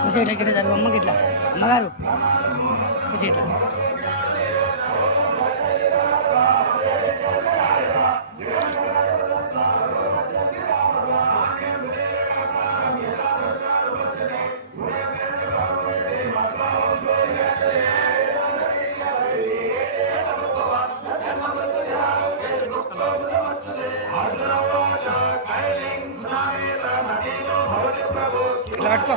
కూర్చో ఇట్లా ఇక్కడ జరుగు అమ్మకి ఇట్లా అమ్మగారు. కూర్చో ఇట్లా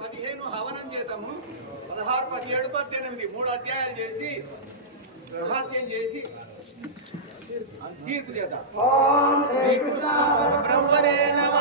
పదిహేను హవనం చేతము పదహారు పదిహేడు పద్దెనిమిది. మూడు అధ్యాయాలు చేసి రహస్యం చేసి తీర్పు చేద్దాం. నమ.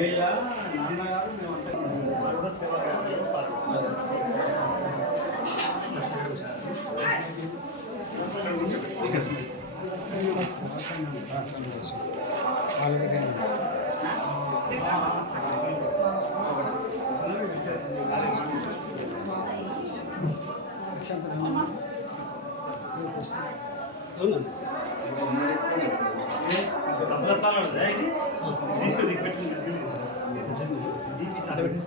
స్వాధ్యాయ తపాంజవం స్వామి స్వామి జై శ్రీరామ్ ఎవరు